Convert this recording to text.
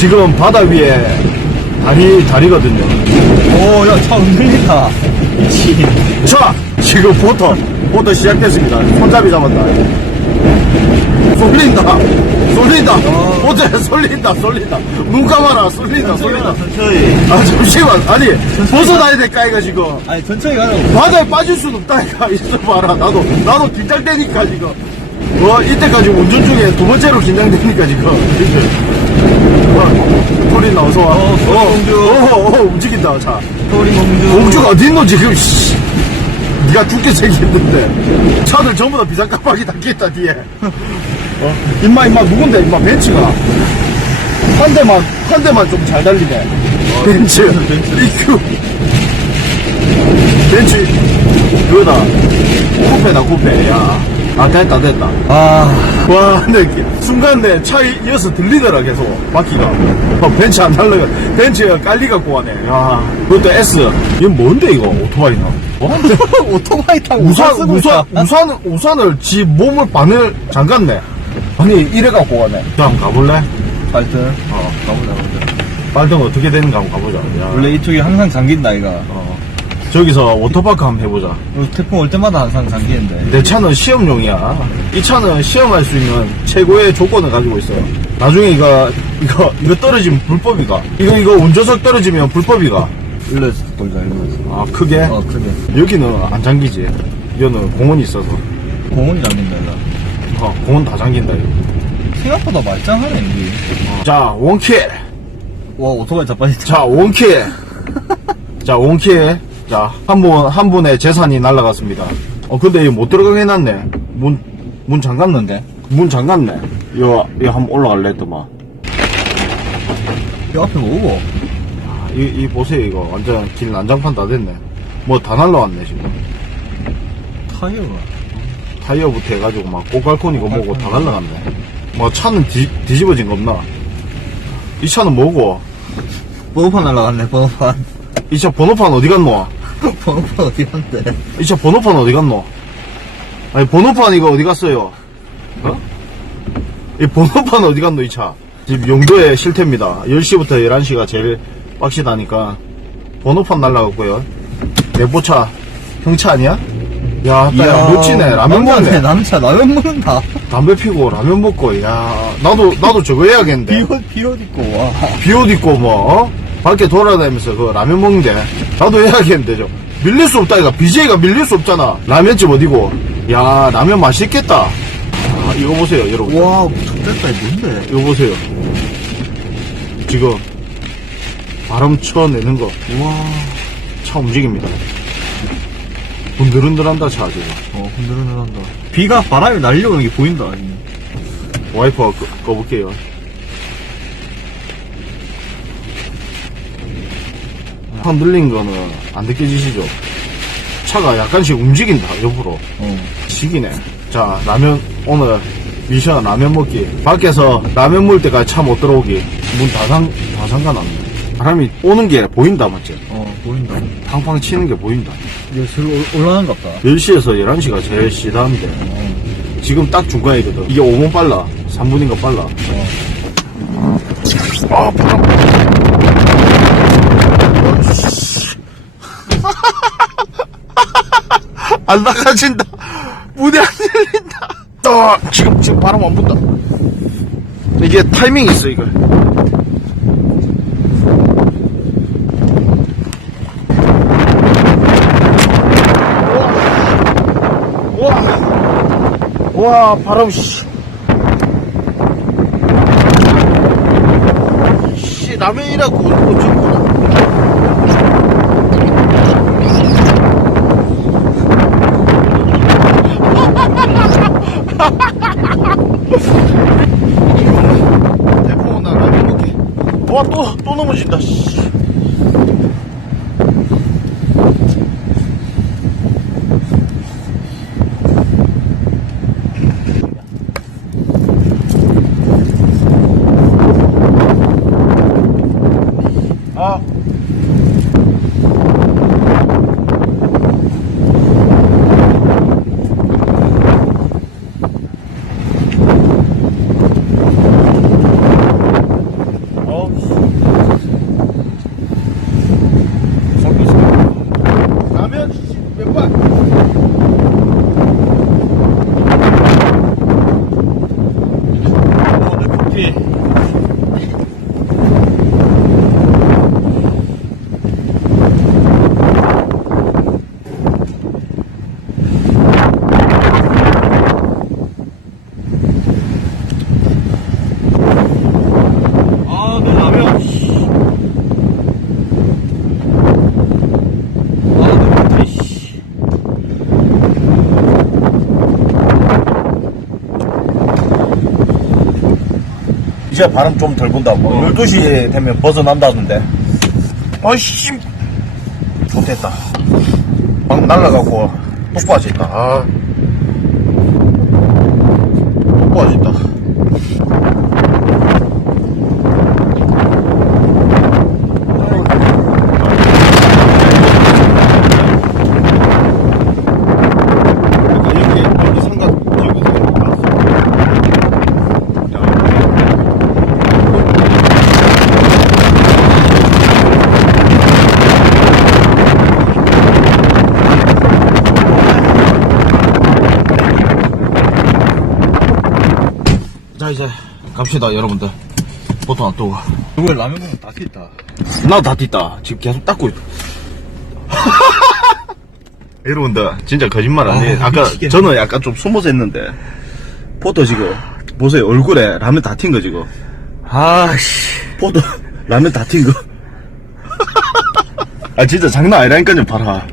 지금 바다 위에 다리, 다리거든요. 오, 야, 차 흔들린다. 미친. 자, 지금 보터, 보터 시작됐습니다. 손잡이 잡았다. 쏠린다. 쏠린다. 보터에 쏠린다. 쏠린다. 눈 감아라. 쏠린다. 쏠린다. 천천히. 아, 잠시만. 아니, 벗어나야 될까, 이거 지금. 아니, 천천히 가라고. 바다에 빠질 수는 없다, 이거. 있어봐라. 나도, 나도 긴장되니까, 지금. 어, 이때까지 운전 중에 두 번째로 긴장되니까, 지금. 어, 소리 나와서 와. 어, 소리 공주. 어, 어, 어, 움직인다, 자. 소리 공주. 공주가 어딨노, 지금, 씨. 니가 죽게 생겼는데. 차들 전부 다 비상 깜빡이 닫겠다, 뒤에. 어? 임마, 임마, 누군데, 임마, 벤츠가. 한 대만, 한 대만 좀 잘 달리네. 벤츠. 이큐. 벤츠. 그거다. 쿠페다, 쿠페. 야. 아, 됐다, 됐다. 아, 와, 근데 순간 내 차에 이어서 들리더라, 계속. 바퀴가. 어, 벤츠 안 달라가. 벤츠가 깔리갖고 가네. 야. 그것도 S. 이건 뭔데, 이거? 오토바이나. 어? 오토바이 타고 우산, 쓰고 우산, 있다. 우산, 우산을 지 몸을 반을 잠갔네. 아니, 이래갖고 가네. 또 한번 가볼래? 발등. 어, 가보자, 가보자. 빨등 어떻게 되는가 한번 가보자. 야. 원래 이쪽이 항상 잠긴다, 이가. 어. 저기서 워터파크 한번 해보자. 어, 태풍 올 때마다 항상 잠기는데. 내 차는 시험용이야. 이 차는 시험할 수 있는 최고의 조건을 가지고 있어요. 나중에 이거, 이거, 이거 떨어지면 불법이가. 이거, 이거 운전석 떨어지면 불법이가. 일러서 돌자, 일러서. 아, 크게? 어, 크게. 여기는 안 잠기지. 여기는 공원이 있어서. 공원이 잠긴다, 이가. 어, 공원 다 잠긴다, 이거. 생각보다 말짱하네, 여기. 자, 원킬. 와, 오토바이 자빠졌다. 자, 원킬. 자, 원킬. 자, 한 분, 한 분의 재산이 날라갔습니다. 어, 근데 이거 못 들어가게 해놨네. 문, 문 잠갔는데? 문 잠갔네. 이거, 이거 한번 올라갈래 했더만. 이 앞에 뭐고? 아, 이, 이 보세요, 이거. 완전 길 난장판 다 됐네. 뭐 다 날라왔네, 지금. 타이어가. 타이어부터 해가지고 막 꼬깔콘이고 뭐고 다 날라갔네. 뭐 차는 뒤, 뒤집어진 거 없나? 이 차는 뭐고? 번호판 날라갔네, 번호판. 이 차 번호판 어디 갔노? 번호판 어디 갔대? 이 차 번호판 어디 갔노? 아니 번호판 이거 어디 갔어요? 어? 이 번호판 어디 갔노 이 차? 지금 용도의 실태입니다. 10시부터 11시가 제일 빡시다니까 번호판 날라갔고요. 내보차 형차 아니야? 야, 따야 멋지네. 라면 남자네, 먹네. 남자, 라면 먹는다. 담배 피고 라면 먹고 야 나도 나도 저거 해야겠는데. 비옷, 비옷 입고, 와. 비옷 입고 뭐 어? 밖에 돌아다니면서 그 라면 먹는데 나도 해야겠는데 저 밀릴 수 없다 이가 BJ가 밀릴 수 없잖아. 라면집 어디고? 야 라면 맛있겠다. 아, 이거 보세요 여러분. 와, 좋겠다, 이거 뭔데? 이거 보세요. 지금 바람 쳐내는 거. 차 와, 움직입니다. 흔들흔들한다 차 지금. 어, 흔들흔들한다. 비가 바람이 날려오는 게 보인다. 와이퍼 꺼, 꺼볼게요 흔들린 거는 안 느껴지시죠? 차가 약간씩 움직인다 옆으로 어. 시기네. 자, 라면, 오늘 미션 라면 먹기. 밖에서 라면 먹을 때까지 차 못 들어오기. 문다 잠, 다 잠가놨네. 바람이 오는 게 보인다, 맞지? 어, 보인다. 팡팡 치는 게 보인다. 이거 저기 올라가는 것 같다. 10시에서 11시가 제일 시다한데. 어. 지금 딱 중간이거든. 이게 5분 빨라. 3분인가 빨라. 아, 바람. 안 나가진다. 무대 안 열린다. 아, 지금, 지금 바람 안 분다. 이게 타이밍이 있어, 이거. 와, 와, 바람, 씨. 씨, 라면이라고 어쩌구나. 대포 나 라면 먹게. 와, 또, 또 넘어진다, 씨. 아. 어우, 진짜 바람 좀덜 분다. 뭐 12시 되면 벗어난다던데. 아이씨. 좋됐다. 막 날라가고 또 빠졌다. 아. 또 빠졌다. 여기 여기 상가 여기 자 이제 갑시다 여러분들 보통 안 뜨고 이거 라면 먹으면 다 튀다. 나다 뛴다 지금 계속 닦고 있다 여러분들 진짜 거짓말 아니에요 아, 아, 까 미치겠네. 저는 약간 좀 숨어서 했는데 포토 지금 보세요 얼굴에 라면 다 튄 거 지금 아씨. 포도 라면 다 튄 거. 아 진짜 장난 아니라니까요 봐라.